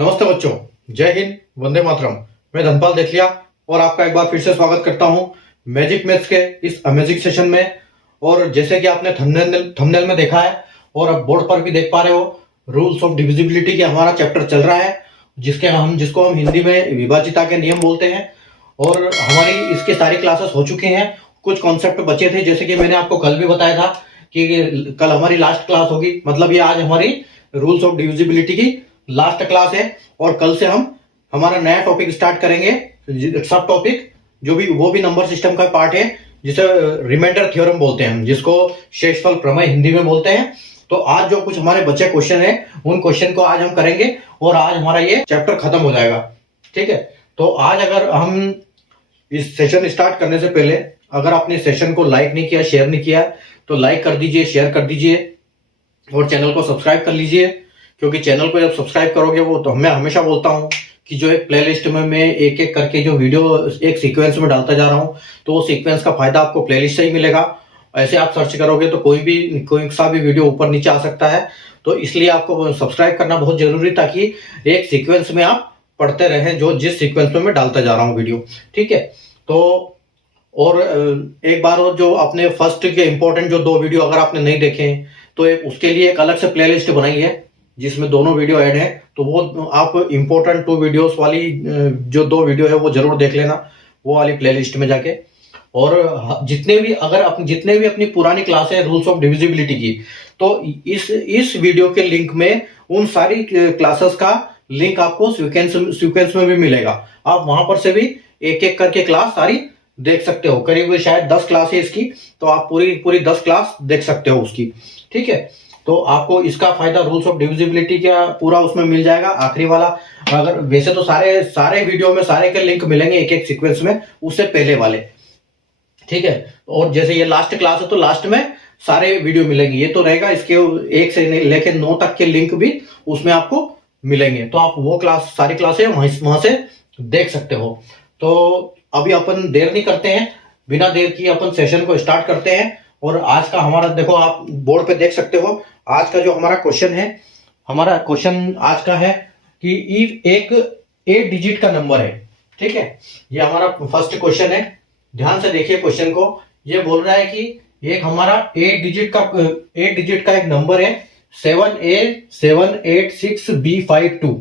नमस्ते बच्चों, जय हिंद, वंदे मातरम। मैं धनपाल देखलिया और आपका एक बार फिर से स्वागत करता हूं मैजिक मैथ्स के इस अमेजिंग सेशन में। और जैसे कि आपने थंबनेल में देखा है और अब बोर्ड पर भी देख पा रहे हो, रूल्स ऑफ डिविजिबिलिटी के हमारा चैप्टर चल रहा है, जिसको हम हिंदी में विभाज्यता के नियम बोलते हैं। और हमारी इसकी सारी क्लासेस हो चुकी हैं, कुछ कॉन्सेप्ट बचे थे, जैसे कि मैंने आपको कल भी बताया था कि कल हमारी लास्ट क्लास होगी, मतलब ये आज हमारी रूल्स ऑफ डिविजिबिलिटी की लास्ट क्लास है। और कल से हम हमारा नया टॉपिक स्टार्ट करेंगे, सब टॉपिक जो भी वो भी नंबर सिस्टम का पार्ट है, जिसे रिमाइंडर थ्योरम बोलते हैं, जिसको शेषफल प्रमेय हिंदी में बोलते हैं। तो आज जो कुछ हमारे बचे क्वेश्चन है, उन क्वेश्चन को आज हम करेंगे और आज हमारा ये चैप्टर खत्म हो जाएगा। ठीक है, तो आज अगर हम इस सेशन स्टार्ट करने से पहले अगर आपने सेशन को लाइक नहीं किया, शेयर नहीं किया, तो लाइक कर दीजिए, शेयर कर दीजिए और चैनल को सब्सक्राइब कर लीजिए। क्योंकि चैनल को जब सब्सक्राइब करोगे, वो तो मैं हमेशा बोलता हूं कि जो एक प्लेलिस्ट में मैं एक एक करके जो वीडियो एक सीक्वेंस में डालता जा रहा हूं, तो वो सीक्वेंस का फायदा आपको प्लेलिस्ट से ही मिलेगा। ऐसे आप सर्च करोगे तो कोई सा भी वीडियो ऊपर नीचे आ सकता है। तो इसलिए आपको सब्सक्राइब करना बहुत जरूरी, ताकि एक सीक्वेंस में आप पढ़ते रहें जो जिस सीक्वेंस में मैं डालता जा रहा हूँ वीडियो। ठीक है, तो और एक बार और, जो आपने फर्स्ट के इंपॉर्टेंट जो 2 वीडियो अगर आपने नहीं देखे तो उसके लिए एक अलग से प्लेलिस्ट बनाई है जिसमें दोनों वीडियो ऐड है। तो वो आप इंपॉर्टेंट 2 वीडियोस वाली जो 2 वीडियो है वो जरूर देख लेना, वो वाली प्लेलिस्ट में जाके। और जितने भी अपनी पुरानी क्लास है रूल्स ऑफ डिविजिबिलिटी की, तो इस वीडियो के लिंक में उन सारी क्लासेस का लिंक आपको सीक्वेंस में भी मिलेगा। आप वहां पर से भी एक एक करके क्लास सारी देख सकते हो। करीब शायद 10 क्लास है इसकी, तो आप पूरी 10 क्लास देख सकते हो उसकी। ठीक है, तो आपको इसका फायदा रूल्स ऑफ डिविजिबिलिटी का पूरा उसमें मिल जाएगा। आखिरी वाला, अगर वैसे तो सारे वीडियो में सारे के लिंक मिलेंगे एक एक सीक्वेंस में, उससे पहले वाले। ठीक है, और जैसे ये लास्ट क्लास है तो लास्ट में सारे वीडियो मिलेंगे। ये तो रहेगा, इसके 1 से लेकर 9 तक के लिंक भी उसमें आपको मिलेंगे। तो आप वो क्लास सारी क्लासें वहां से देख सकते हो। तो अभी अपन देर नहीं करते हैं, बिना देर किए अपन सेशन को स्टार्ट करते हैं। और आज का हमारा, देखो आप बोर्ड पे देख सकते हो, आज का जो हमारा क्वेश्चन है, हमारा क्वेश्चन आज का है कि एक 8 डिजिट का नंबर है। ठीक है, ये हमारा फर्स्ट क्वेश्चन है। ध्यान से देखिए क्वेश्चन को। ये बोल रहा है कि एक हमारा 8 डिजिट का एक नंबर है 7A786B52।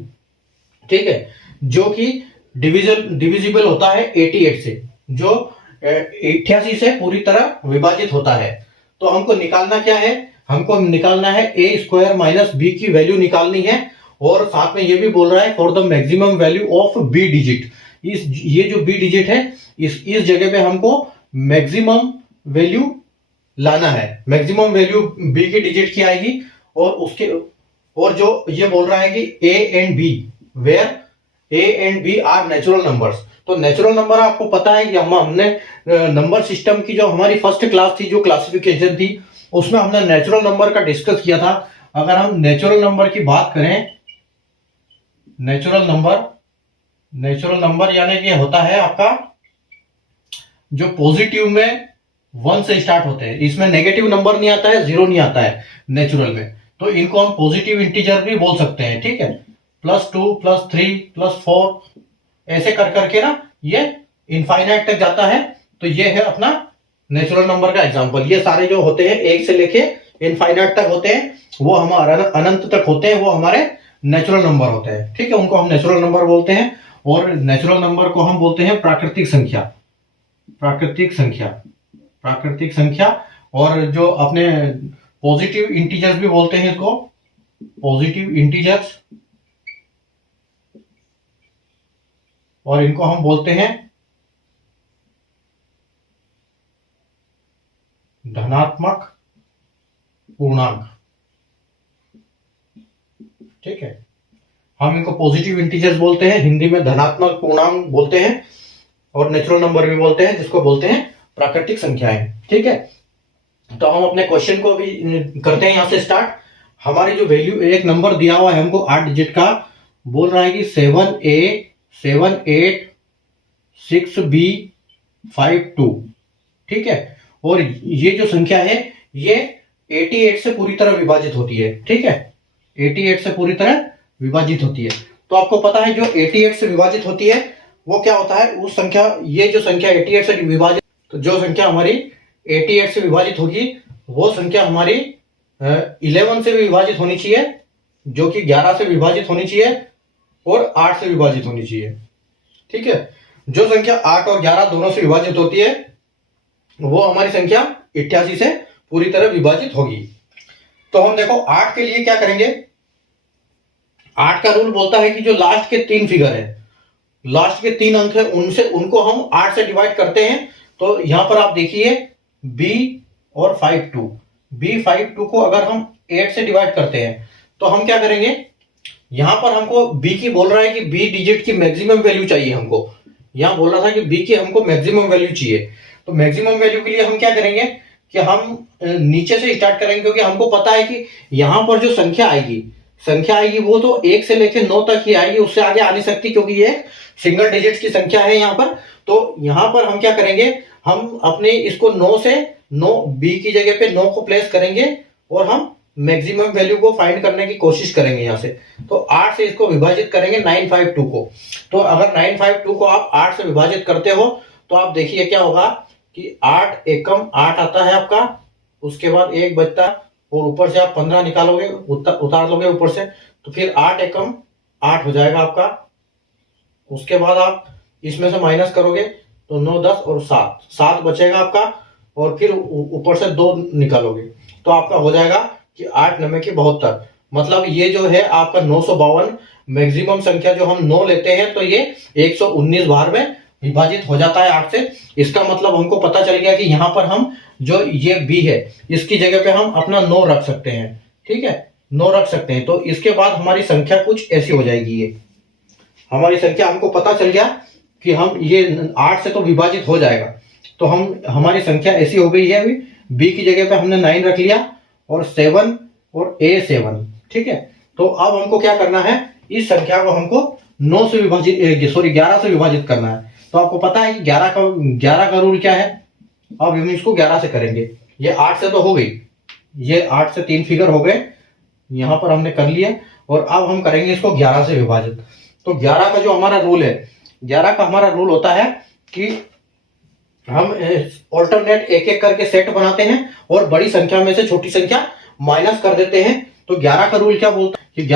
ठीक है, जो कि डिविजिबल होता है 88 से, जो 88 से पूरी तरह विभाजित होता है। तो हमको निकालना क्या है, हमको निकालना है A² माइनस B की वैल्यू निकालनी है। और साथ में ये भी बोल रहा है for the maximum value of B digit. ये जो B डिजिट है, इस जगह पे हमको मैक्सिमम वैल्यू लाना है। मैक्सिमम वैल्यू B की डिजिट की आएगी। और जो ये बोल रहा है कि A and B, where A and B are natural numbers. तो नेचुरल नंबर आपको पता है कि हमने नंबर सिस्टम की जो हमारी फर्स्ट क्लास थी, जो क्लासिफिकेशन थी, उसमें हमने नेचुरल नंबर का डिस्कस किया था। अगर हम नेचुरल नंबर की बात करें, नेचुरल नंबर यानी कि होता है आपका जो पॉजिटिव में 1 से स्टार्ट होते हैं। इसमें नेगेटिव नंबर नहीं आता है, 0 नहीं आता है नेचुरल में। तो इनको हम पॉजिटिव इंटीजर भी बोल सकते हैं। ठीक है, +2 +3 +4 ऐसे कर करके ना ये इनफाइनाइट तक जाता है। तो ये है अपना नेचुरल नंबर का एग्जांपल। ये सारे जो होते हैं 1 से लेके इनफाइनाइट तक होते हैं, वो हमारा अनंत तक होते हैं, वो हमारे नेचुरल नंबर होते हैं। ठीक है, उनको हम नेचुरल नंबर बोलते हैं। और नेचुरल नंबर को हम बोलते हैं प्राकृतिक संख्या। और जो अपने पॉजिटिव इंटीजर्स भी बोलते हैं इसको, पॉजिटिव इंटीजर्स। और इनको हम बोलते हैं धनात्मक पूर्णांक। ठीक है, हम इनको पॉजिटिव इंटीजर्स बोलते हैं, हिंदी में धनात्मक पूर्णांक बोलते हैं, और नेचुरल नंबर भी बोलते हैं, जिसको बोलते हैं प्राकृतिक संख्याएं। ठीक है, तो हम अपने क्वेश्चन को भी करते हैं यहां से स्टार्ट। हमारी जो वैल्यू, एक नंबर दिया हुआ है हमको 8 डिजिट का, बोल रहा है कि 7A786B52। ठीक है, और ये जो संख्या है ये 88 से पूरी तरह विभाजित होती है। ठीक है, 88 से पूरी तरह विभाजित होती है। तो आपको पता है जो 88 से विभाजित होती है वो क्या होता है, उस संख्या, ये जो संख्या 88 से विभाजित, तो जो संख्या हमारी 88 से विभाजित होगी वो संख्या हमारी 11 से भी विभाजित होनी चाहिए, जो कि 11 से विभाजित होनी चाहिए और 8 से विभाजित होनी चाहिए। ठीक है, जो संख्या 8 और 11 दोनों से विभाजित होती है वो हमारी संख्या 88 से पूरी तरह विभाजित होगी। तो हम देखो 8 के लिए क्या करेंगे, 8 का रूल बोलता है कि जो लास्ट के 3 फिगर है, लास्ट के 3 अंक है, उनको हम 8 से डिवाइड करते हैं। तो यहां पर आप देखिए B और 52, B52 को अगर हम 8 से डिवाइड करते हैं तो हम क्या करेंगे, यहां पर हमको B की बोल रहा है कि B डिजिट की मैक्सिमम वैल्यू चाहिए हमको, यहां बोल रहा था कि B की हमको मैक्सिमम वैल्यू चाहिए। तो मैक्सिमम वैल्यू के लिए हम क्या करेंगे कि हम नीचे से स्टार्ट करेंगे, क्योंकि हमको पता है कि यहां पर जो संख्या आएगी वो तो 1 से लेकर 9 तक ही आएगी, उससे आगे आ नहीं सकती, क्योंकि ये सिंगल डिजिट की संख्या है यहाँ पर। तो यहाँ पर हम क्या करेंगे, हम अपने इसको 9 से 9 B की जगह पे 9 को प्लेस करेंगे और हम मैक्सिमम वैल्यू को फाइंड करने की कोशिश करेंगे यहाँ से। तो 8 से इसको विभाजित करेंगे 952 को। तो अगर 952 को आप 8 से विभाजित करते हो तो आप देखिए क्या होगा कि 8 एकम 8 आता है आपका, उसके बाद 1 बचता और ऊपर से आप 15 निकालोगे, उतार लोगे ऊपर से, तो फिर 8 एकम 8 हो जाएगा आपका। उसके बाद आप इसमें से माइनस करोगे तो 9 10 और 7 बचेगा आपका, और फिर ऊपर से 2 निकालोगे तो आपका हो जाएगा कि 8 9 की 72। मतलब ये जो है आपका 952 मैक्सिमम संख्या जो हम 9 लेते हैं तो ये 119 बार में विभाजित हो जाता है 8 से। इसका मतलब हमको पता चल गया कि यहाँ पर हम जो ये B है इसकी जगह पे हम अपना 9 रख सकते हैं। ठीक है, 9 रख सकते हैं। तो इसके बाद हमारी संख्या कुछ ऐसी हो जाएगी, ये हमारी संख्या, हमको पता चल गया कि हम ये 8 से तो विभाजित हो जाएगा। तो हमारी संख्या ऐसी हो गई है, अभी B की जगह पे हमने 9 रख लिया और 7 और A7। ठीक है, तो अब हमको क्या करना है, इस संख्या को हमको 9 से विभाजित 11 से विभाजित करना है। तो आपको पता है कि 11 का रूल क्या है। अब हम इसको 11 से करेंगे। ये 8 से तो हो गई, ये 8 से 3 फिगर हो गए, यहां पर हमने कर लिया। और अब हम करेंगे इसको 11 से विभाजित। तो 11 का जो हमारा रूल है, 11 का हमारा रूल होता है कि हम ऑल्टरनेट एक एक करके सेट बनाते हैं और बड़ी संख्या में से छोटी संख्या माइनस कर देते हैं। तो 11 का रूल क्या बोलता है कि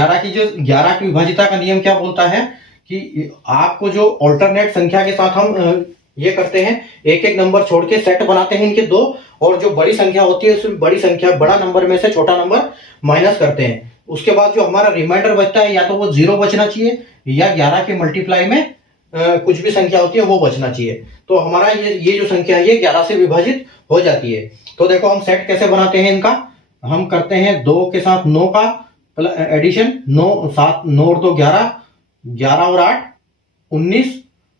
11 की विभाजिता का नियम क्या बोलता है कि आपको जो ऑल्टरनेट संख्या के साथ हम ये करते हैं, एक एक नंबर छोड़ के सेट बनाते हैं इनके 2, और जो बड़ी संख्या होती है उसमें बड़ा नंबर में से छोटा नंबर माइनस करते हैं। उसके बाद जो हमारा रिमाइंडर बचता है या तो वो 0 बचना चाहिए या 11 के मल्टीप्लाई में कुछ भी संख्या होती है वो बचना चाहिए। तो हमारा ये जो संख्या है ये 11 से विभाजित हो जाती है। तो देखो हम सेट कैसे बनाते हैं इनका, हम करते हैं 2 के साथ 9 का एडिशन, 9 7 9 और 2 11, 11 और 8 19,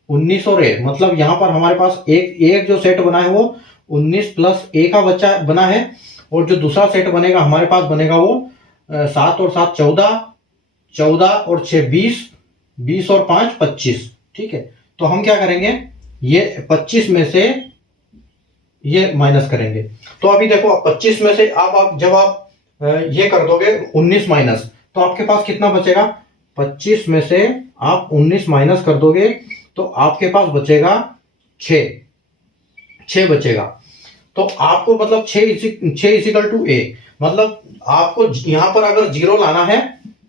19 और 1, मतलब यहाँ पर हमारे पास एक जो सेट बना है वो 19 प्लस A का बच्चा बना है, और जो दूसरा सेट बनेगा हमारे पास बनेगा वो 7 और 7 14, 14 और 6 20, 20 और 5 25। ठीक है, तो हम क्या करेंगे, ये 25 में से ये माइनस करेंगे। तो अभी देखो 25 में से जब आप ये कर दोगे 19 माइनस, तो आपके पास कितना बचेगा, 25 में से आप 19 माइनस कर दोगे तो आपके पास बचेगा 6 बचेगा। तो आपको मतलब 6 इजिकल टू A, मतलब आपको यहां पर अगर 0 लाना है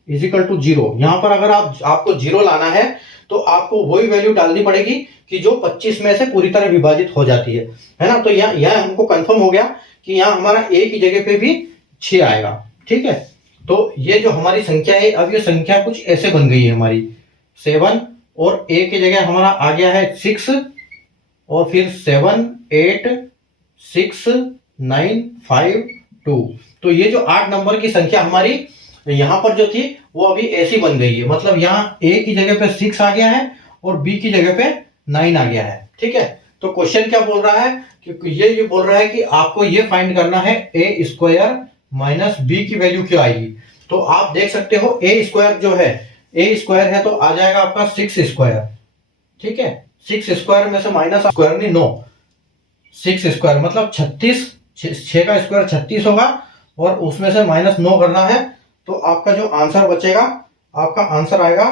इजिकल टू 0, यहां पर अगर आपको 0 लाना है तो आपको वही वैल्यू डालनी पड़ेगी कि जो 25 में से पूरी तरह विभाजित हो जाती है ना। तो यह हमको कंफर्म हो गया कि यहाँ हमारा A की जगह पे भी 6 आएगा। ठीक है, तो ये जो हमारी संख्या है, अब ये संख्या कुछ ऐसे बन गई है हमारी 7, और A की जगह हमारा आ गया है 6, और फिर 7 8 6 9 5 2। तो ये जो 8 नंबर की संख्या हमारी यहाँ पर जो थी वो अभी ऐसी बन गई है, मतलब यहाँ A की जगह पे 6 आ गया है और B की जगह पे 9 आ गया है। ठीक है, तो क्वेश्चन क्या बोल रहा है कि ये बोल रहा है कि आपको ये फाइंड करना है A स्क्वायर माइनस B की वैल्यू क्या आएगी। तो आप देख सकते हो A स्क्वायर जो है, A स्क्वायर है तो आ जाएगा आपका 6 स्क्वायर। ठीक है, 6 स्क्वायर में से माइनस स्क्वायर नहीं 9, 6 स्क्वायर मतलब 36, 6 का स्क्वायर 36 होगा और उसमें से माइनस 9 करना है। तो आपका जो आंसर बचेगा, आपका आंसर आएगा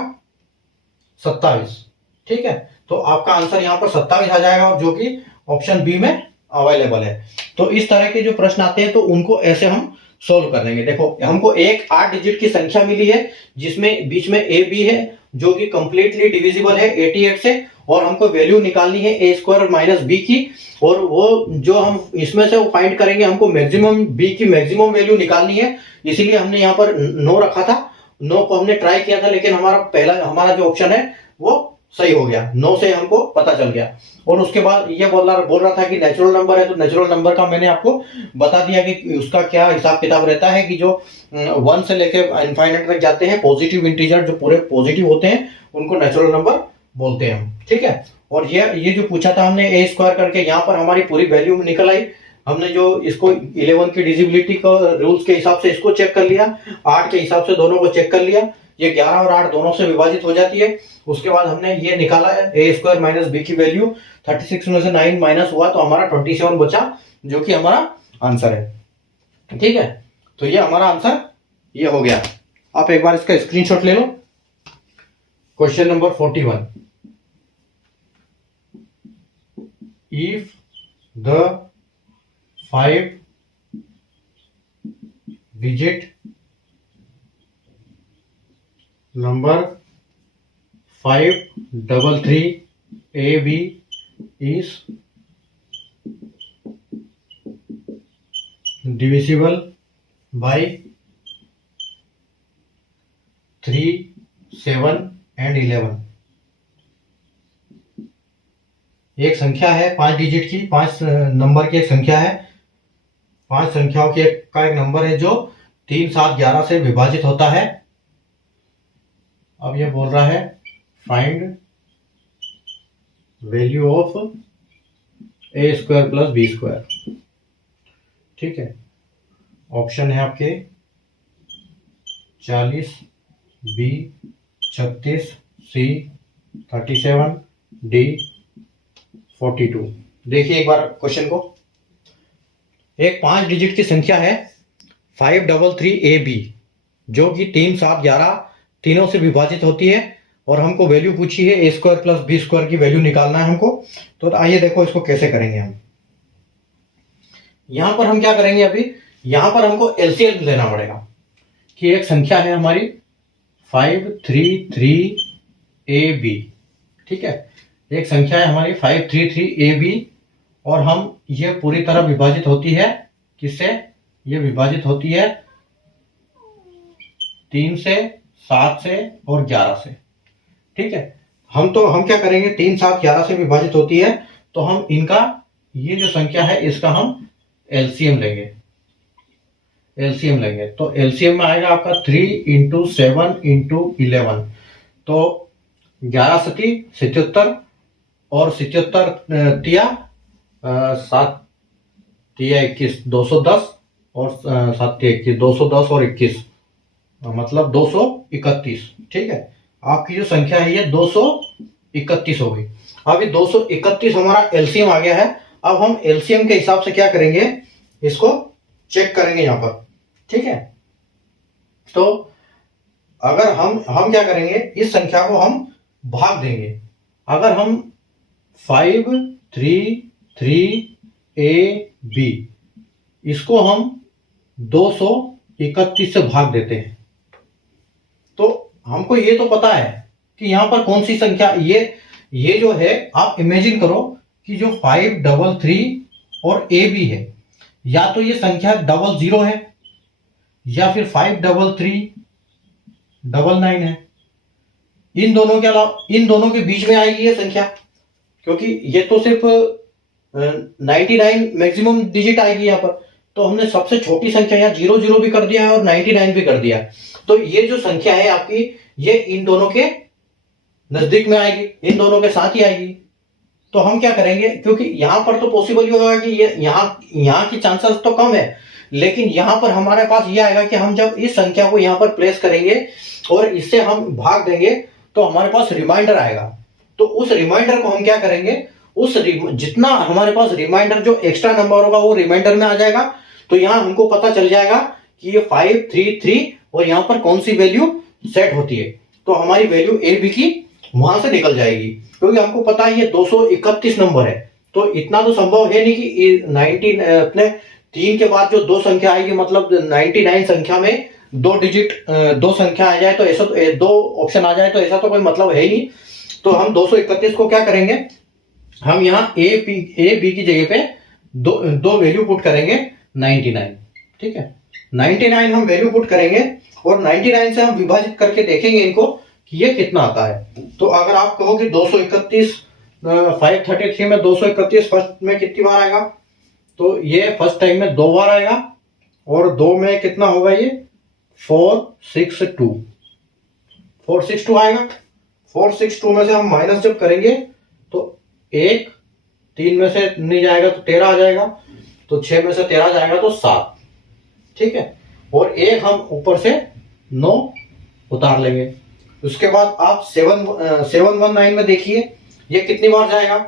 27। ठीक है, तो आपका आंसर यहाँ पर 27 आ जाएगा, और जो कि ऑप्शन बी में अवेलेबल है। तो इस तरह के जो प्रश्न आते हैं तो उनको ऐसे हम सोल्व कर लेंगे। देखो, हमको एक 8 डिजिट की संख्या मिली है जिसमें बीच में ए बी है, जो कि कंप्लीटली डिविजिबल है 88 से, और हमको वैल्यू निकालनी है ए स्क्वायर माइनस बी की, और वो जो हम इसमें से वो फाइंड करेंगे, हमको मैक्सिमम बी की मैक्सिमम वैल्यू निकालनी है। इसीलिए हमने यहाँ पर 9 रखा था। 9 को हमने ट्राई किया था, लेकिन हमारा जो ऑप्शन है वो सही हो गया, 9 से हमको पता चल गया। और उसके बाद ये बोल रहा था कि नेचुरल नंबर है, तो नेचुरल नंबर का मैंने आपको बता दिया कि उसका क्या हिसाब किताब रहता है, कि जो 1 से लेके इनफाइनाइट तक जाते हैं, पॉजिटिव इंटीजर जो पूरे पॉजिटिव होते हैं उनको नेचुरल नंबर बोलते हैं हम। ठीक है, और ये जो पूछा था हमने ए स्क्वायर करके, यहाँ पर हमारी पूरी वैल्यू निकल आई। हमने जो इसको 11 की डिजिबिलिटी को रूल्स के हिसाब से इसको चेक कर लिया, 8 के हिसाब से दोनों को चेक कर लिया, ये 11 और 8 दोनों से विभाजित हो जाती है। उसके बाद हमने ये निकाला है ए स्क्वायर माइनस बी की वैल्यू, 36 में से 9 माइनस हुआ तो हमारा 27 बचा, जो कि हमारा आंसर है। ठीक है, तो ये हमारा आंसर ये हो गया। आप एक बार इसका स्क्रीनशॉट ले लो। क्वेश्चन नंबर 41, इफ द 5 डिजिट number 533 AB is divisible by 3, 7 and 11। एक संख्या है 5 डिजिट की, 5 नंबर की एक संख्या है, 5 संख्याओं की का एक नंबर है जो 3, 7, 11 से विभाजित होता है। अब ये बोल रहा है find value of A square plus B square. ठीक है, ऑप्शन है आपके 40, बी 36, सी 37, डी 42। देखिए एक बार क्वेश्चन को। एक 5 डिजिट की संख्या है 533 AB, जो कि 3, 7, 11 तीनों से विभाजित होती है, और हमको वैल्यू पूछी है ए स्क्वायर प्लस बी स्क्वायर की वैल्यू निकालना है हमको। तो आइए देखो इसको कैसे करेंगे हम। यहां पर हम क्या करेंगे, अभी यहां पर हमको एलसीएम लेना पड़ेगा, कि एक संख्या है हमारी 533 AB। ठीक है, एक संख्या है हमारी 533 AB, और हम ये पूरी तरह विभाजित होती है किससे, ये विभाजित होती है 3 से, 7 से और 11 से। ठीक है, हम क्या करेंगे, 3, 7, 11 से विभाजित होती है, तो हम इनका ये जो संख्या है इसका हम एलसीएम लेंगे। तो एलसीएम में आएगा आपका 3 × 7 × 11, तो 11 सती 77, और 77 तिया 7 तिया 21, 210, और 7 तिया 21, 210 और 21 मतलब 231। ठीक है, आपकी जो संख्या है ये 231 हो गई। अब ये 231 हमारा एलसीएम आ गया है। अब हम एलसीएम के हिसाब से क्या करेंगे, इसको चेक करेंगे यहाँ पर। ठीक है, तो अगर हम क्या करेंगे, इस संख्या को हम भाग देंगे। अगर हम 533 AB इसको हम 231 से भाग देते हैं, तो हमको ये तो पता है कि यहां पर कौन सी संख्या, ये जो है, आप इमेजिन करो कि जो 533 और AB है, या तो ये संख्या 00 है, या फिर 53399 है। इन दोनों के अलावा इन दोनों के बीच में आएगी ये संख्या, क्योंकि ये तो सिर्फ 99 मैक्सिमम डिजिट आएगी यहाँ पर। तो हमने सबसे छोटी संख्या यहाँ 00 भी कर दिया है और 99 भी कर दिया है। तो ये जो संख्या है आपकी, ये इन दोनों के नजदीक में आएगी, इन दोनों के साथ ही आएगी। तो हम क्या करेंगे, क्योंकि यहां पर तो पॉसिबल ही होगा कि ये यहाँ की चांसेस तो कम है, लेकिन यहां पर हमारे पास ये आएगा कि हम जब इस संख्या को यहाँ पर प्लेस करेंगे और इससे हम भाग देंगे, तो हमारे पास रिमाइंडर आएगा। तो उस रिमाइंडर को हम क्या करेंगे, जितना हमारे पास रिमाइंडर जो एक्स्ट्रा नंबर होगा वो रिमाइंडर में आ जाएगा। तो यहाँ हमको पता चल जाएगा कि ये 533 और यहाँ पर कौन सी वैल्यू सेट होती है। तो हमारी वैल्यू ए बी की वहां से निकल जाएगी, क्योंकि हमको पता है ये 231 नंबर है। तो इतना तो संभव है नहीं कि 19 अपने 3 के बाद जो दो संख्या आएगी, मतलब 99 संख्या में दो डिजिट दो संख्या आ जाए, तो ऐसा तो दो ऑप्शन आ जाए, तो ऐसा तो कोई मतलब है ही नहीं। तो हम 231 को क्या करेंगे, हम यहाँ ए बी की जगह पे दो वैल्यू पुट करेंगे 99। ठीक है, 99 हम वैल्यू पुट करेंगे और 99 से हम विभाजित करके देखेंगे इनको कि ये कितना आता है। तो अगर आप कहो कि 231 533 में 231 फर्स्ट में कितनी बार आएगा, तो ये फर्स्ट टाइम में 2 बार आएगा, और 2 में कितना होगा, ये 462 आएगा। 462 में से हम माइनस जब करेंगे तो 1 3 में से नहीं जाएगा तो 13 आ जाएगा, तो 6 में से 13 जाएगा तो 7। ठीक है, और एक हम ऊपर से 9 उतार लेंगे। उसके बाद आप 719 में देखिए ये कितनी बार जाएगा।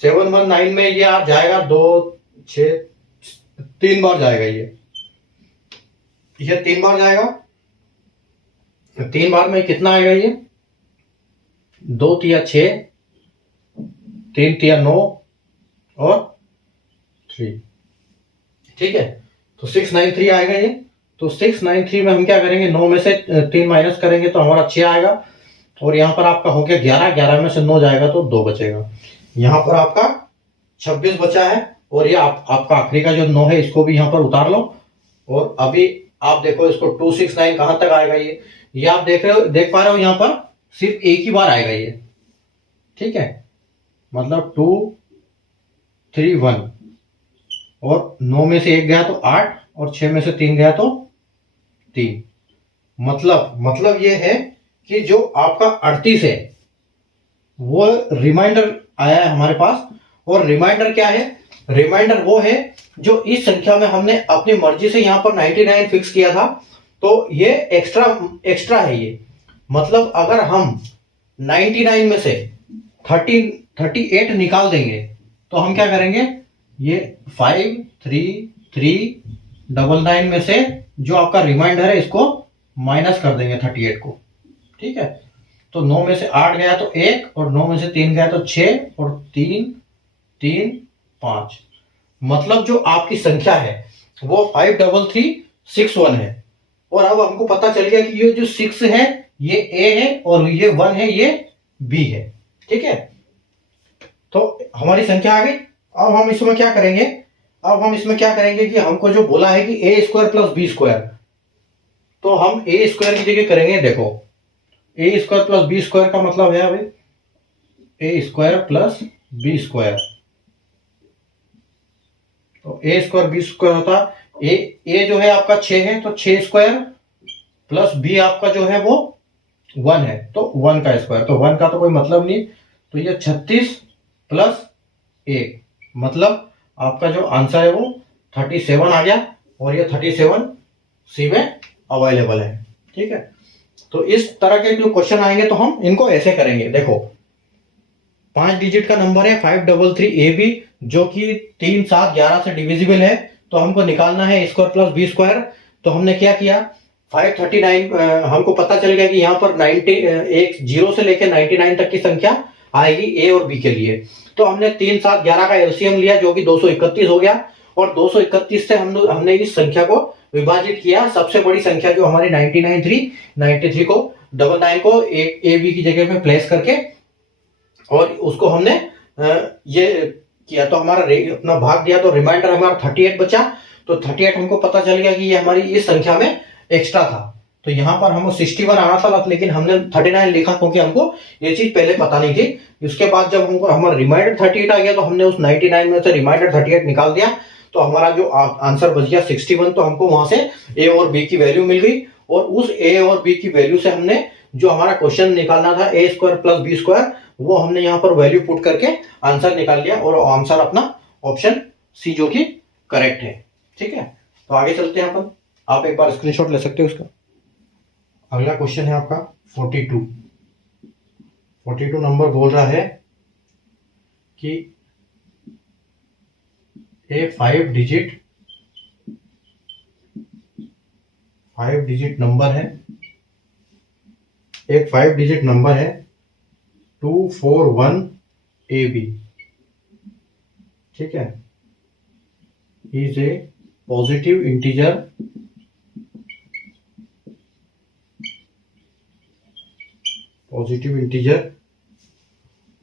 719 में ये आप जाएगा 2 6 3 बार जाएगा, ये 3 बार जाएगा। 3 बार में कितना आएगा, ये 2 तिया 6 3 तिया 9 और 3। ठीक है, तो 693 आएगा ये। तो 693 में हम क्या करेंगे, 9 में से 3 माइनस करेंगे तो हमारा 6 आएगा, और यहाँ पर आपका हो गया 11, 11 में से 9 जाएगा तो 2 बचेगा। यहाँ पर आपका 26 बचा है, और ये आपका आखिरी का जो 9 है इसको भी यहाँ पर उतार लो। और अभी आप देखो इसको 269 कहाँ तक आएगा, ये आप देख पा रहे हो, यहाँ पर सिर्फ एक ही बार आएगा ये। ठीक है, मतलब 2 3 1, और 9 में से 1 गया तो 8, और 6 में से 3 गया तो 3। मतलब ये है कि जो आपका 38 है वो रिमाइंडर आया है हमारे पास। और रिमाइंडर क्या है, रिमाइंडर वो है जो इस संख्या में हमने अपनी मर्जी से यहाँ पर 99 फिक्स किया था, तो ये एक्स्ट्रा है ये। मतलब अगर हम 99 में से 38 निकाल देंगे तो हम क्या करेंगे, ये 5 3 3 99 में से जो आपका रिमाइंडर है इसको माइनस कर देंगे 38 को। ठीक है, तो 9 में से 8 गया तो 1, और 9 में से 3 गया तो 6, और 3 3 5। मतलब जो आपकी संख्या है वो 53361 है। और अब हमको पता चल गया कि ये जो 6 है ये ए है, और ये 1 है ये बी है। ठीक है, तो हमारी संख्या आ गई। अब हम इसमें क्या करेंगे, कि हमको जो बोला है कि ए स्क्वायर प्लस बी स्क्वायर, तो हम ए स्क्वायर की जगह करेंगे, देखो ए स्क्वायर प्लस बी स्क्वायर का मतलब है अभी ए स्क्वायर प्लस बी स्क्वायर। तो ए स्क्वायर बी स्क्वायर होता, ए जो है आपका 6 है तो 6 स्क्वायर, प्लस बी आपका जो है वो 1 है तो 1 का स्क्वायर। तो 1 का तो कोई मतलब नहीं, तो ये 36 प्लस 1, मतलब आपका जो आंसर है वो 37 आ गया, और ये 37 सी में अवेलेबल है। ठीक है, तो इस तरह के जो क्वेश्चन आएंगे तो हम इनको ऐसे करेंगे। देखो 5 डिजिट का नंबर है 533 ए बी, जो कि 3 7 11 से डिविजिबल है, तो हमको निकालना है स्क्वायर प्लस बी स्क्वायर। तो हमने क्या किया, 539 हमको पता चल गया कि यहाँ पर 0 से लेकर 99 तक की संख्या आएगी ए और बी के लिए। तो हमने 3 7 11 का एलसीएम लिया जो कि 231 हो गया, और 231 से हमने इस संख्या को विभाजित किया। सबसे बड़ी संख्या जो हमारी 93 को 99 को ए बी की जगह में प्लेस करके, और उसको हमने ये किया, तो हमारा अपना भाग दिया, तो रिमाइंडर हमारा 38 बचा। तो 38 हमको पता चल गया कि ये हमारी इस संख्या में एक्स्ट्रा था। तो यहाँ पर हमको 61 आना था, लेकिन हमने 39 लिखा क्योंकि हमको ये चीज पहले पता नहीं थी। उसके बाद जब हमको हमारा रिमाइंडर 38 आ गया तो हमने उस 99 में से रिमाइंडर 38 निकाल दिया, तो हमारा जो आंसर बच गया 61। तो हमको वहां से ए और बी की वैल्यू मिल गई, और उस ए और बी की वैल्यू से हमने जो हमारा क्वेश्चन निकालना था ए स्क्वायर प्लस बी स्क्वायर, वो हमने यहाँ पर वैल्यू पुट करके आंसर निकाल लिया, और आंसर अपना ऑप्शन सी जो कि करेक्ट है। ठीक है, तो आगे चलते हैं अपन, आप एक बार स्क्रीनशॉट ले सकते हो उसका। अगला क्वेश्चन है आपका 42 नंबर बोल रहा है कि एक 5 डिजिट नंबर है, एक 5 डिजिट नंबर है 241AB, ठीक है, is a positive integer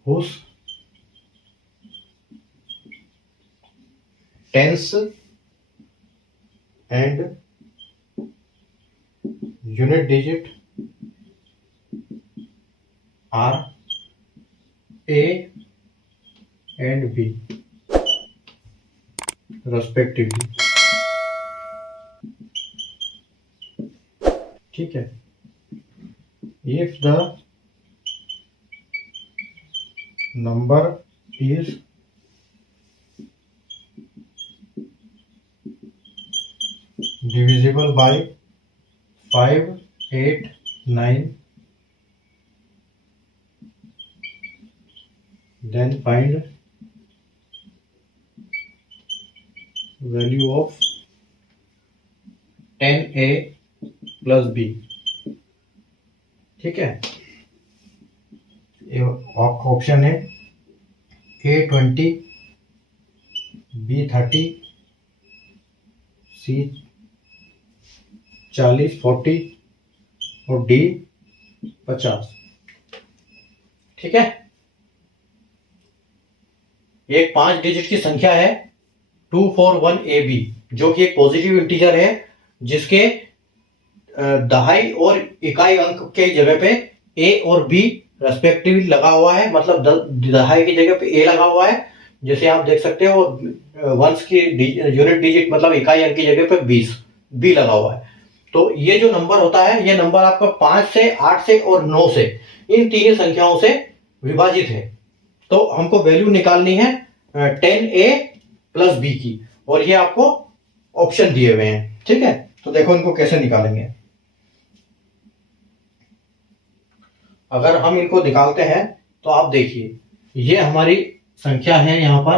whose tens and unit digit are A and B respectively, ठीक है। if the number is divisible by 5, 8, 9, then find value of 10A plus B, ठीक है। Option है A20, B30, C40, 40 और D50, ठीक है। एक 5 digit की संख्या है 241AB, जो कि एक पॉजिटिव इंटीजर है जिसके दहाई और इकाई अंक के जगह पे A और B रेस्पेक्टिवली लगा हुआ है, मतलब दहाई की जगह पे A लगा हुआ है, जैसे आप देख सकते हो। वंस की यूनिट डिजिट मतलब इकाई अंक की जगह पे 20 B लगा हुआ है। तो ये जो नंबर होता है, ये नंबर आपका 5 से, 8 से और 9 से, इन तीन संख्याओं से विभाजित है। तो हमको वैल्यू निकालनी है 10A प्लस B की, और ये आपको ऑप्शन दिए हुए हैं, ठीक है। तो देखो इनको कैसे निकालेंगे। अगर हम इनको निकालते हैं तो आप देखिए, ये हमारी संख्या है यहां पर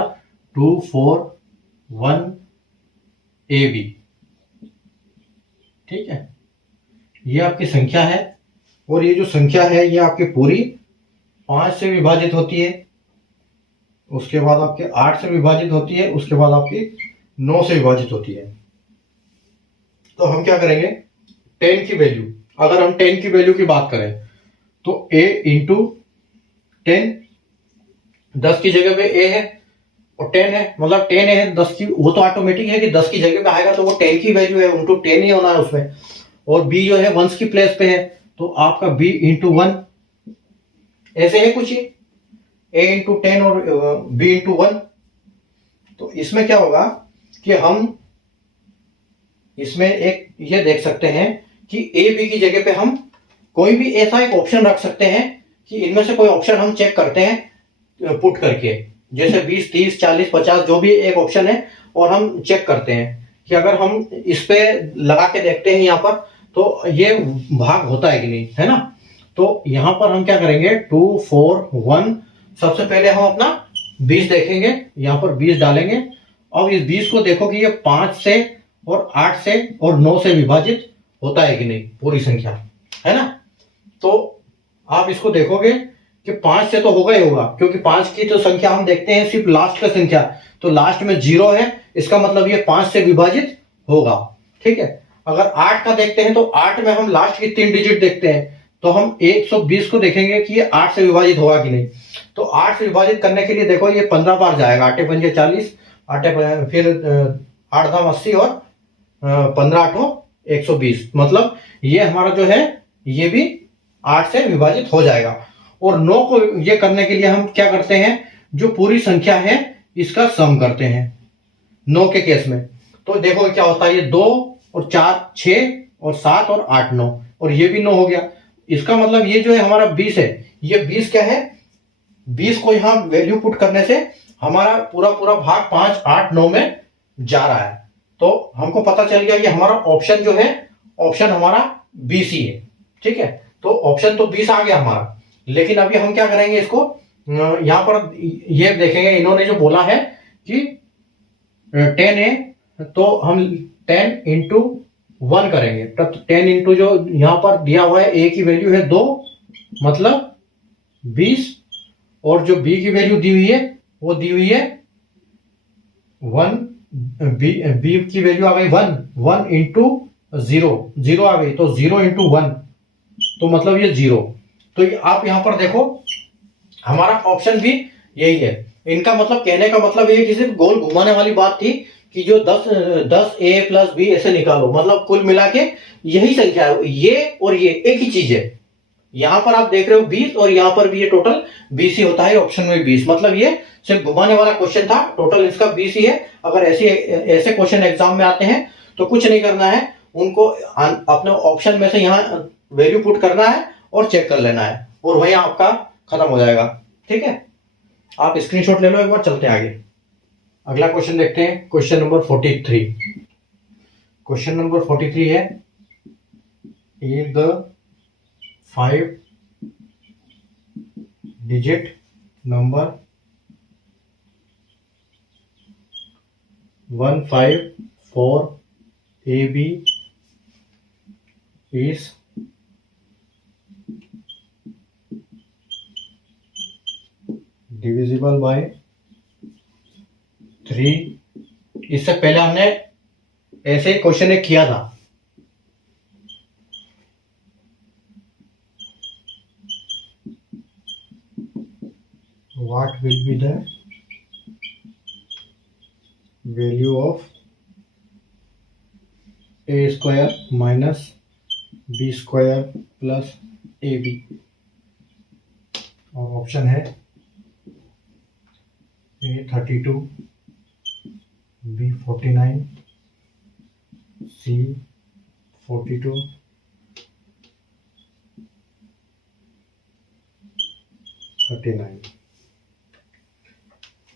241AB, ठीक है, ये आपकी संख्या है। और ये जो संख्या है ये आपकी पूरी 5 से विभाजित होती है, उसके बाद आपके 8 से विभाजित होती है, उसके बाद आपकी 9 से विभाजित होती है। तो हम क्या करेंगे, 10 की वैल्यू, अगर हम 10 की वैल्यू की बात करें तो A इंटू 10, 10 की जगह पे A है और 10 है, मतलब 10 है 10 की, वो तो ऑटोमेटिक है कि 10 की जगह पे आएगा तो वो 10 की वैल्यू है, इंटू 10 ही होना है उसमें। और B जो है 1 की प्लेस पे है, तो आपका B इंटू 1, ऐसे है कुछ ही, A इंटू 10 और B इंटू 1। तो इसमें क्या होगा कि हम इसमें एक ये देख सकते हैं कि A B की जगह पे हम कोई भी ऐसा एक ऑप्शन रख सकते हैं कि इनमें से कोई ऑप्शन हम चेक करते हैं पुट करके, जैसे 20, 30, 40, 50 जो भी एक ऑप्शन है, और हम चेक करते हैं कि अगर हम इस पे लगा के देखते हैं यहाँ पर तो ये भाग होता है कि नहीं, है ना। तो यहाँ पर हम क्या करेंगे, 241, सबसे पहले हम अपना 20 देखेंगे, यहाँ पर 20 डालेंगे। अब इस 20 को देखो कि ये 5 से और 8 से और 9 से विभाजित होता है कि नहीं, पूरी संख्या, है ना। तो आप इसको देखोगे कि 5 से तो होगा ही होगा, क्योंकि 5 की तो संख्या हम देखते हैं सिर्फ लास्ट का संख्या, तो लास्ट में 0 है, इसका मतलब ये 5 से विभाजित होगा, ठीक है। अगर 8 का देखते हैं तो 8 में हम लास्ट की 3 डिजिट देखते हैं, तो हम 120 को देखेंगे कि ये 8 से विभाजित होगा कि नहीं। तो 8 से विभाजित करने के लिए देखो ये 15 बार जाएगा, 8 पंजे 40, 8 फिर 8 दाम 80 और 15 8 120, मतलब ये हमारा जो है ये भी 8 से विभाजित हो जाएगा। और 9 को ये करने के लिए हम क्या करते हैं, जो पूरी संख्या है इसका सम करते हैं 9 के केस में। तो देखो क्या होता है, ये 2 और 4 6 और 7 और 8 9, और ये भी 9 हो गया। इसका मतलब ये जो है हमारा 20 है, ये 20 क्या है, 20 को यहां वैल्यू पुट करने से हमारा पूरा पूरा भाग 5 8 9 में जा रहा है। तो हमको पता चल गया कि हमारा ऑप्शन जो है, ऑप्शन हमारा 20 ही है, ठीक है। तो ऑप्शन तो 20 आ गया हमारा, लेकिन अभी हम क्या करेंगे, इसको यहां पर ये देखेंगे, इन्होंने जो बोला है कि 10 है, तो हम 10 इंटू 1 करेंगे, तब 10 इंटू जो यहां पर दिया हुआ है A की वैल्यू है 2, मतलब 20 और जो b की वैल्यू दी हुई है वो दी हुई है 1, b की वैल्यू आ गई 1 इंटू 0 आ गई, तो 0 इंटू 1 तो मतलब ये 0। तो आप यहां पर देखो हमारा ऑप्शन भी यही है। इनका मतलब कहने का मतलब ये कि सिर्फ गोल घुमाने वाली बात थी कि जो 10 a प्लस बी ऐसे निकालो, मतलब कुल मिला के यही संख्या है, ये और ये एक ही चीज है। यहां पर आप देख रहे हो 20 और यहां पर भी ये टोटल 20 ही होता है, ऑप्शन में 20, मतलब ये सिर्फ घुमाने वाला क्वेश्चन था, टोटल इसका 20 ही है। अगर ऐसे क्वेश्चन एग्जाम में आते हैं तो कुछ नहीं करना है, उनको अपने ऑप्शन में से यहाँ वैल्यू पुट करना है और चेक कर लेना है, और वही आपका खत्म हो जाएगा। ठीक है, आप स्क्रीनशॉट ले लो एक बार, चलते हैं आगे। अगला क्वेश्चन देखते हैं, क्वेश्चन नंबर 43। क्वेश्चन नंबर 43 है, if the 5 digit number 154AB is divisible by 3। इससे पहले हमने ऐसे ही क्वेश्चन एक किया था। What will be the value of a square minus b square plus ab? और ऑप्शन है a 32, b 49, c 42, 39।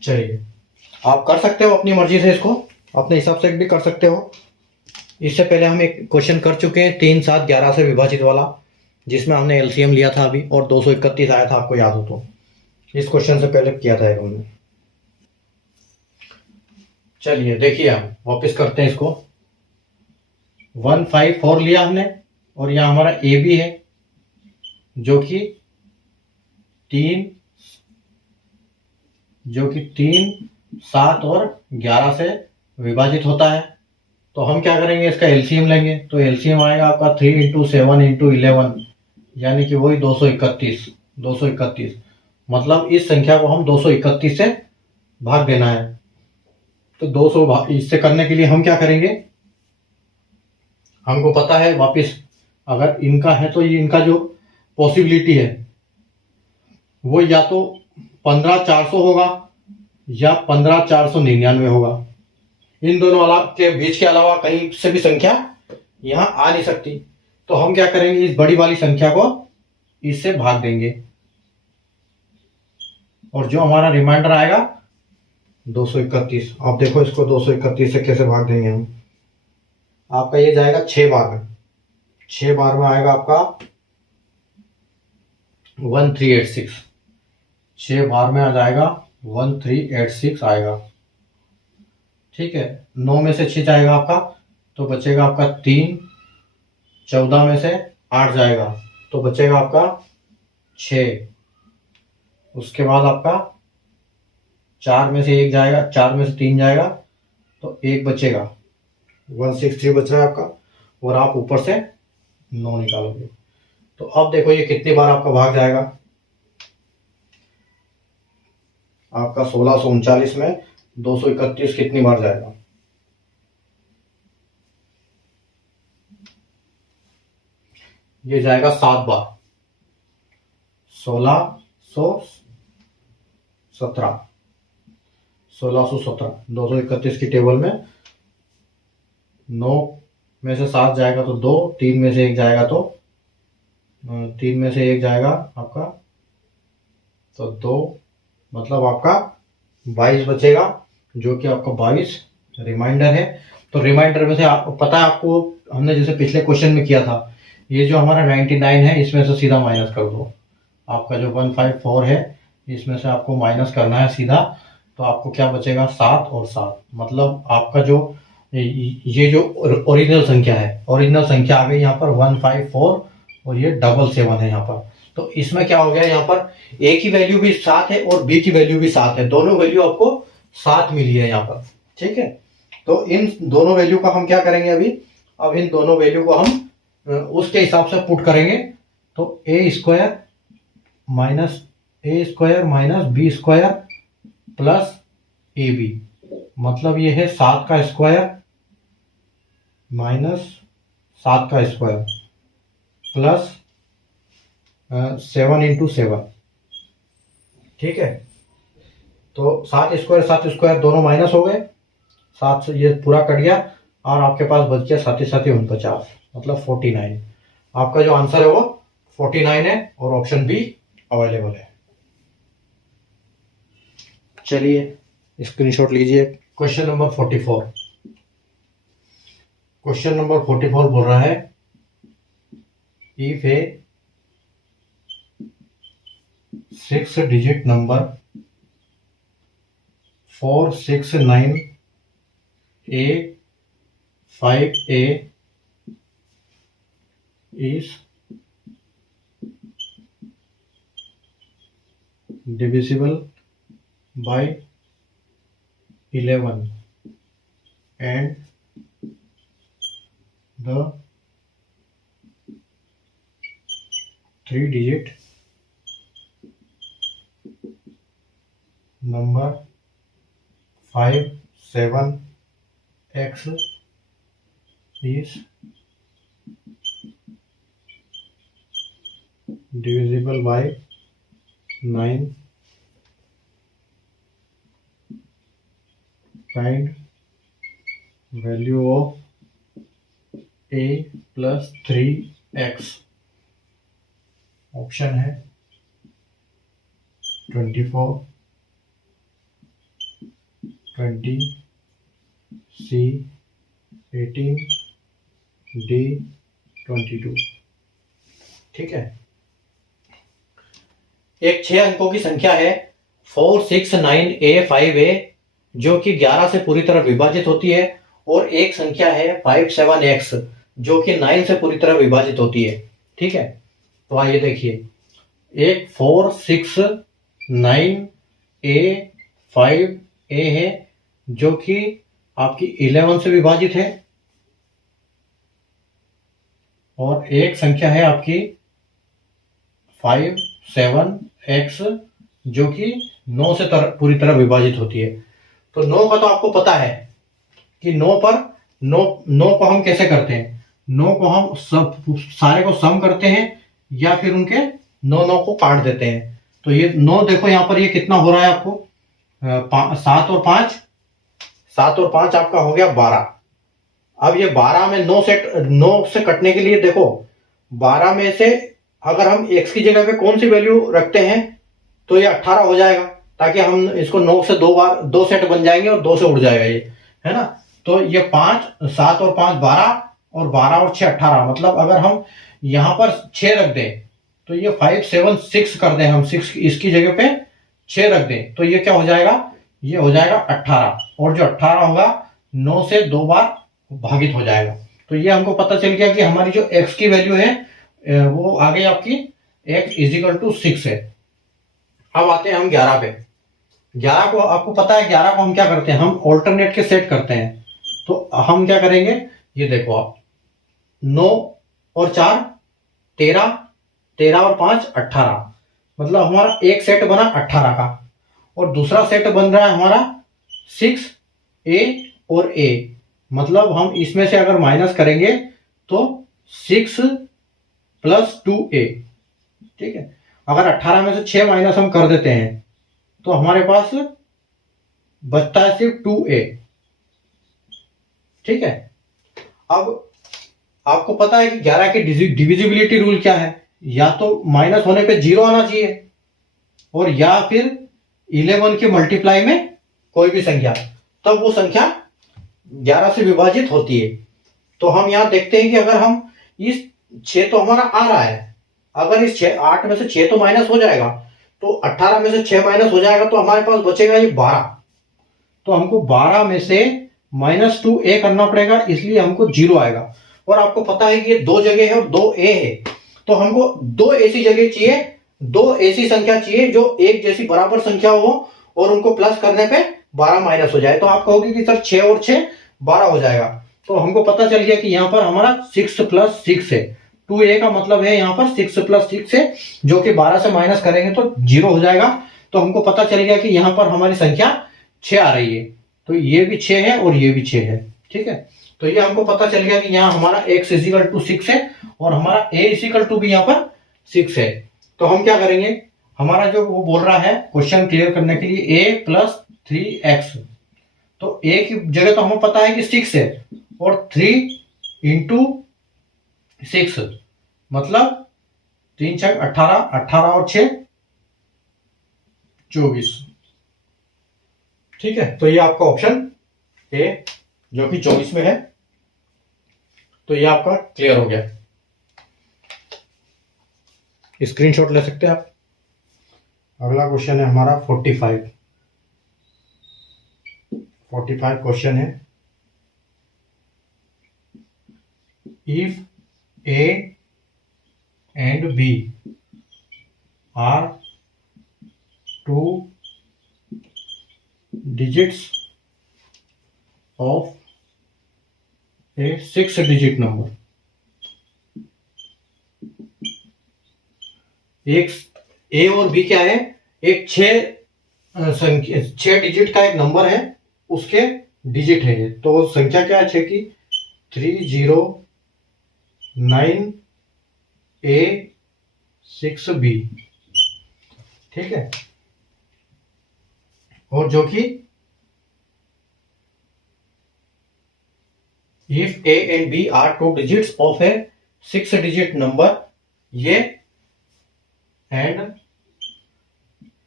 चलिए, आप कर सकते हो अपनी मर्जी से, इसको अपने हिसाब से भी कर सकते हो। इससे पहले हम एक क्वेश्चन कर चुके हैं 3, 7, 11 से विभाजित वाला, जिसमें हमने एलसीएम लिया था अभी, और 231 आया था, आपको याद हो तो। इस क्वेश्चन से पहले किया था एक हमने। चलिए देखिए, हम वापस करते हैं इसको। 154 लिया हमने, और यहाँ हमारा ए बी है जो कि 3, 7 और 11 से विभाजित होता है। तो हम क्या करेंगे, इसका एलसीएम लेंगे। तो एलसीएम आएगा आपका 3 इंटू 7 इंटू 11, यानी कि वही 231। मतलब इस संख्या को हम 231 से भाग देना है। तो 200 इससे करने के लिए हम क्या करेंगे, हमको पता है वापस, अगर इनका है तो ये इनका जो पॉसिबिलिटी है वो या तो 15400 होगा या 15499 होगा। इन दोनों के बीच के अलावा कहीं से भी संख्या यहां आ नहीं सकती। तो हम क्या करेंगे, इस बड़ी वाली संख्या को इससे भाग देंगे, और जो हमारा रिमाइंडर आएगा 231। आप देखो इसको 231 से कैसे भाग देंगे हम। आपका ये जाएगा 6 बार में, 6 बार में आएगा आपका 1386। 6 बार में आ जाएगा 1386 आएगा। ठीक है, 9 में से 6 जाएगा आपका, तो बचेगा आपका 3। 14 में से 8 जाएगा, तो बचेगा आपका 6। उसके बाद आपका 4 में से 1 जाएगा, 4 में से 3 जाएगा, तो 1 बचेगा, 163 बच रहा है आपका, और आप ऊपर से 9 निकालोगे। तो अब देखो ये कितनी बार आपका भाग जाएगा। आपका 1639 में 231 कितनी बार जाएगा, ये जाएगा 7 बार। 1617 231 की टेबल में 9 में से 7 जाएगा तो 2, 3 में से 1 जाएगा तो 3 में से 1 जाएगा आपका तो 2, मतलब आपका 22 बचेगा, जो कि आपका 22 रिमाइंडर है। तो रिमाइंडर में से आपको पता है, आपको हमने जैसे पिछले क्वेश्चन में किया था, ये जो हमारा 99 है इसमें से सीधा माइनस कर दो। आपका जो 154 है इसमें से आपको माइनस करना है सीधा, तो आपको क्या बचेगा 7 और 7, मतलब आपका जो ये जो ओरिजिनल संख्या है, ओरिजिनल संख्या आ गई यहाँ पर 154 और ये 77 है यहाँ पर। तो इसमें क्या हो गया, यहाँ पर ए की वैल्यू भी 7 है और बी की वैल्यू भी 7 है, दोनों वैल्यू आपको 7 मिली है यहाँ पर। ठीक है, तो इन दोनों वैल्यू का हम क्या करेंगे अभी, अब इन दोनों वैल्यू को हम उसके हिसाब से पुट करेंगे। तो a square minus b square plus a b, मतलब ये है 7 का स्क्वायर माइनस 7 का स्क्वायर प्लस 7 इंटू 7। ठीक है, तो 7 स्क्वायर दोनों माइनस हो गए, 7 से ये पूरा कट गया और आपके पास बच गया 7 7 49, मतलब 49। आपका जो आंसर है वो 49 है और ऑप्शन बी अवेलेबल है। चलिए स्क्रीनशॉट लीजिए। Question number 44। क्वेश्चन नंबर 44 बोल रहा है, if A 6 digit number 469A5A is divisible by 11 and the 3-digit number 57X is divisible by 9, find value of a plus 3x। Option है 24, 20, C 18, D 22। ठीक है, एक 6 अंकों की संख्या है 469A5A जो कि 11 से पूरी तरह विभाजित होती है, और एक संख्या है 57X जो कि 9 से पूरी तरह विभाजित होती है। ठीक है, तो आइए देखिए, एक 469A5A है जो कि आपकी 11 से विभाजित है, और एक संख्या है आपकी 57X जो कि 9 से पूरी तरह विभाजित होती है। तो 9 का तो आपको पता है कि 9 को हम कैसे करते हैं, 9 को हम सारे को सम करते हैं या फिर उनके 9 को काट देते हैं। तो ये 9 देखो यहाँ पर ये कितना हो रहा है आपको, 7 और 5 आपका हो गया 12। अब ये 12 में 9 से कटने के लिए देखो, 12 में से अगर हम x की जगह पे कौन सी वैल्यू रखते हैं तो ये 18 हो जाएगा, ताकि हम इसको 9 से 2 सेट बन जाएंगे और 2 से उड़ जाएगा ये, है ना। तो ये 7 और 5 12 और 12 और 6 18, मतलब अगर हम यहाँ पर 6 रख दें तो ये 5 7 6 कर दें, हम 6 इसकी जगह पे 6 रख दें तो ये क्या हो जाएगा, ये हो जाएगा 18, और जो 18 होगा 9 से 2 बार भागित हो जाएगा। तो ये हमको पता चल गया कि हमारी जो x की वैल्यू है वो आ गई आपकी x = 6 है। अब आते हैं हम 11 पे। 11 को आपको पता है, 11 को हम क्या करते हैं, हम ऑल्टरनेट के सेट करते हैं। तो हम क्या करेंगे, ये देखो आप, 9 और 4 13, 13 और 5 18, मतलब हमारा एक सेट बना 18 का, और दूसरा सेट बन रहा है हमारा 6A और A, मतलब हम इसमें से अगर माइनस करेंगे तो 6 + 2A। ठीक है, अगर 18 में से 6 माइनस हम कर देते हैं तो हमारे पास बचता है सिर्फ 2A। ठीक है, अब आपको पता है कि 11 की डिविजिबिलिटी रूल क्या है, या तो माइनस होने पे 0 आना चाहिए, और या फिर 11 के मल्टीप्लाई में कोई भी संख्या, तब वो संख्या 11 से विभाजित होती है। तो हम यहां देखते हैं कि अगर हम इस 6 तो हमारा आ रहा है, अगर इस 8 में से 6 तो माइनस हो जाएगा, तो 18 में से 6 माइनस हो जाएगा तो हमारे पास बचेगा ये 12। तो हमको 12 में से -2A करना पड़ेगा, इसलिए हमको 0 आएगा। और आपको पता है कि ये 2 जगह है और 2A है, तो हमको दो ऐसी जगह चाहिए, दो ऐसी संख्या चाहिए जो एक जैसी बराबर संख्या हो और उनको प्लस करने पे 12 माइनस हो जाए। तो आप कहोगे कि सर 6 और 6 12 हो जाएगा। तो हमको पता चल गया कि यहाँ पर हमारा 6 + 6 है। 2a का मतलब है यहाँ पर 6 + 6 है, जो कि 12 से माइनस करेंगे तो 0 हो जाएगा। तो हमको पता चल गया कि यहाँ पर हमारी संख्या 6 आ रही है। तो ये भी 6 है और ये भी 6 है। ठीक है, तो ये हमको पता चल गया कि यहाँ हमारा x = 6 है और हमारा a = भी यहाँ पर 6 है। तो हम क्या करेंगे, हमारा जो वो बोल रहा है क्वेश्चन क्लियर करने के लिए a + 3x, तो a की जगह तो हमें पता है कि 6 है और 3 × 6 मतलब 3 × 6 18, 18 और 6 24। ठीक है, तो ये आपका ऑप्शन ए जो कि 24 में है। तो ये आपका क्लियर हो गया, स्क्रीनशॉट ले सकते हैं आप। अगला क्वेश्चन है हमारा 45 क्वेश्चन है, if a and b are 2 digits of a 6-digit number, एक a और b क्या है, एक 6 डिजिट का एक नंबर है, उसके डिजिट है ये। तो संख्या क्या है 6 की, 309A6B। ठीक है, और जो कि if a and b are 2 digits of a 6-digit number, ये and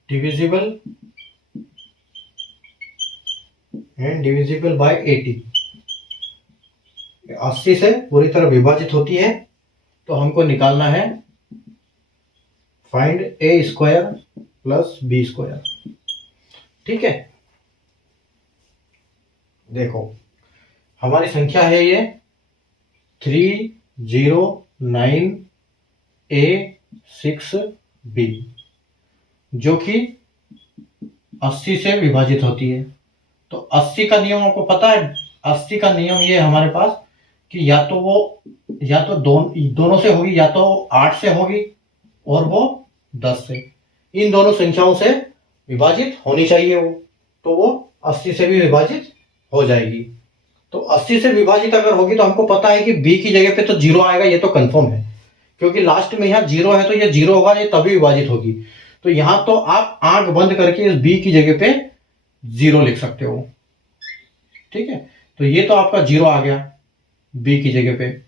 divisible by 80, 80 से पूरी तरह विभाजित होती है। तो हमको निकालना है फाइंड a² + b²। ठीक है, देखो हमारी संख्या है ये 309A6B, जो कि 80 से विभाजित होती है। तो 80 का नियम आपको पता है, 80 का नियम ये हमारे पास कि या तो दोनों से होगी, या तो 8 से होगी और वो 10 से, इन दोनों संख्याओं से विभाजित होनी चाहिए वो, तो वो 80 से भी विभाजित हो जाएगी। तो 80 से विभाजित अगर होगी तो हमको पता है कि b की जगह पे तो 0 आएगा, ये तो कंफर्म है, क्योंकि लास्ट में यहाँ 0 है तो ये 0 होगा, ये तभी विभाजित होगी। तो यहां तो आप आंख बंद करके इस b की जगह पे 0 लिख सकते हो। ठीक है, तो ये तो आपका 0 आ गया b की जगह पे।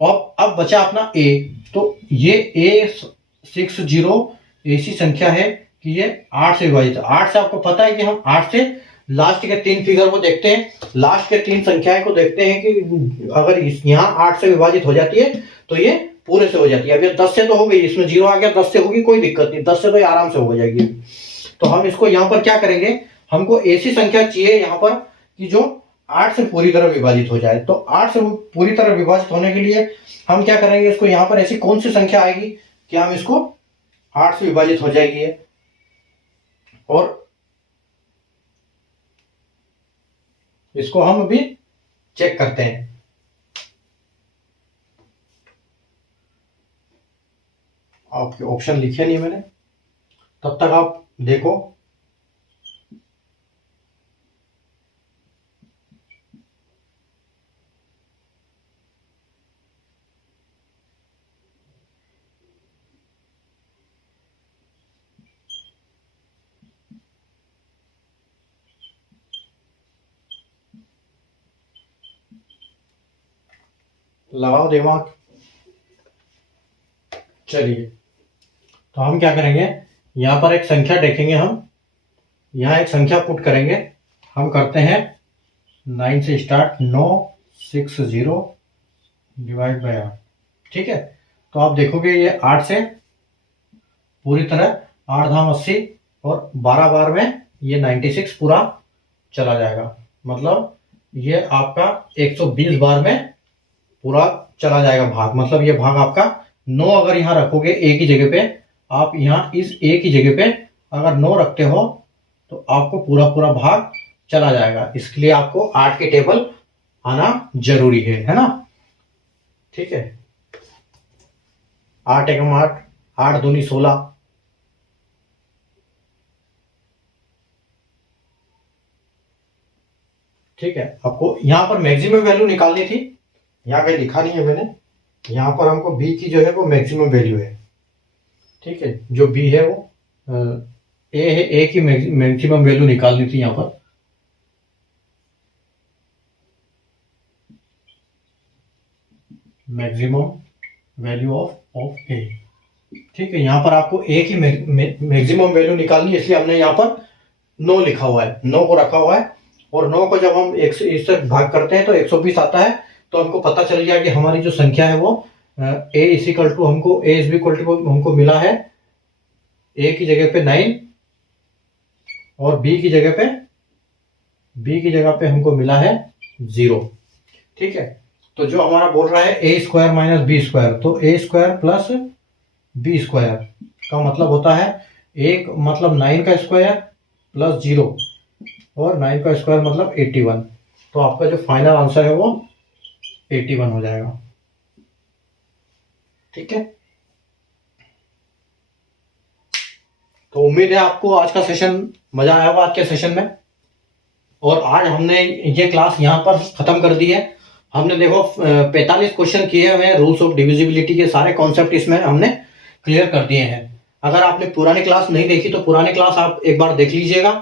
और अब बचा अपना a, तो ये A60 ऐसी संख्या है कि ये 8 से विभाजित है। 8 से आपको पता है कि हम 8 से लास्ट के 3 फिगर को देखते हैं, लास्ट के 3 संख्याएं को देखते हैं कि अगर यहाँ 8 से विभाजित हो जाती है तो ये पूरे से हो जाती है। अब ये 10 से तो हो गई, इसमें 0 आ गया, 10 से होगी कोई दिक्कत नहीं, 10 से तो आराम से हो जाएगी। तो हम इसको यहाँ पर क्या करेंगे, हमको ऐसी संख्या चाहिए यहाँ पर कि जो 8 से पूरी तरह विभाजित हो जाए। तो 8 से पूरी तरह विभाजित होने के लिए हम क्या करेंगे, इसको यहाँ पर ऐसी कौन सी संख्या आएगी कि हम इसको 8 से विभाजित हो जाएगी, और इसको हम अभी चेक करते हैं। आपके ऑप्शन लिखे नहीं मैंने, तब तक आप देखो। लगाओ दिमाग। चलिए, तो हम क्या करेंगे, यहां पर एक संख्या देखेंगे, हम यहां एक संख्या पुट करेंगे। हम करते हैं 9 से स्टार्ट, 960 डिवाइड बाय 8। ठीक है, तो आप देखोगे ये 8 से पूरी तरह 8 धाम 80 और 12 बार में ये 96 पूरा चला जाएगा। मतलब ये आपका 120 बार में पूरा चला जाएगा भाग, मतलब ये भाग आपका 9 अगर यहाँ रखोगे ए की जगह पे, आप यहाँ इस ए की जगह पे अगर 9 रखते हो तो आपको पूरा पूरा भाग चला जाएगा। इसके लिए आपको 8 की टेबल आना जरूरी है ना। ठीक है, 8 एकम 8, 8 दूनी 16। ठीक है, आपको यहाँ पर मैक्सिमम वैल्यू निकालनी थी, यहाँ कहीं लिखा नहीं है मैंने। यहाँ पर हमको बी की जो है वो मैक्सिमम वैल्यू है। ठीक है, जो बी है वो ए है, ए की मैक्सिमम वैल्यू निकालनी थी यहाँ पर। मैक्सिमम वैल्यू ऑफ ए। ठीक है, यहाँ पर आपको ए की मैक्सिमम वैल्यू निकालनी है, इसलिए हमने यहाँ पर 9 लिखा हुआ है, 9 को रखा हुआ है। और 9 को जब हम 1 से भाग करते हैं तो 120 आता है। तो हमको पता चल गया कि हमारी जो संख्या है वो ए इज इक्वल टू हमको मिला है ए की जगह पे 9 और बी की जगह पे हमको मिला है 0। ठीक है, तो जो हमारा बोल रहा है ए स्क्वायर माइनस बी स्क्वायर, तो a square plus B square का मतलब होता है एक मतलब 9 का स्क्वायर प्लस 0 और 9 का स्क्वायर मतलब 81। तो आपका जो फाइनल आंसर है वो 81 हो जाएगा। ठीक है, तो उम्मीद है आपको आज का सेशन मजा आया होगा आज के सेशन में। और आज हमने ये क्लास यहाँ पर खत्म कर दी है। हमने देखो 45 क्वेश्चन किए हुए हैं, रूल्स ऑफ डिविजिबिलिटी के सारे कॉन्सेप्ट इसमें हमने क्लियर कर दिए हैं। अगर आपने पुरानी क्लास नहीं देखी तो पुरानी क्लास आप एक बार देख लीजिएगा।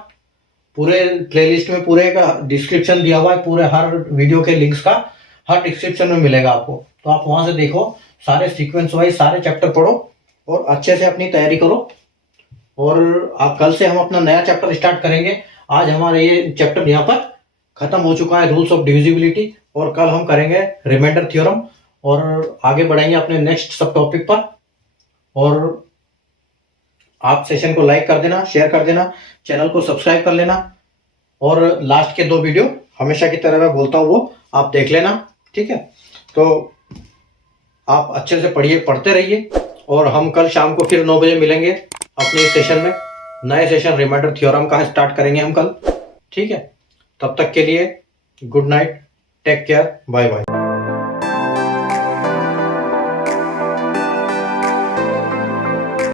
पूरे प्लेलिस्ट में पूरे का डिस्क्रिप्शन दिया हुआ है, पूरे हर वीडियो के लिंक्स का हर डिस्क्रिप्शन में मिलेगा आपको। तो आप वहां से देखो, सारे सीक्वेंस वाइज सारे चैप्टर पढ़ो और अच्छे से अपनी तैयारी करो। और आप कल से हम अपना नया चैप्टर स्टार्ट करेंगे। आज हमारा ये चैप्टर यहाँ पर खत्म हो चुका है, रूल्स ऑफ डिविजिबिलिटी, और कल हम करेंगे रिमाइंडर थ्योरम और आगे बढ़ेंगे अपने नेक्स्ट सब टॉपिक पर। और आप सेशन को लाइक कर देना, शेयर कर देना, चैनल को सब्सक्राइब कर लेना और लास्ट के 2 वीडियो हमेशा की तरह मैं बोलता हूँ वो आप देख लेना। ठीक है, तो आप अच्छे से पढ़ते रहिए और हम कल शाम को फिर 9 बजे मिलेंगे अपने सेशन में। नए सेशन रिमाइंडर थ्योरम का स्टार्ट करेंगे हम कल। ठीक है, तब तक के लिए good night, take care, bye bye.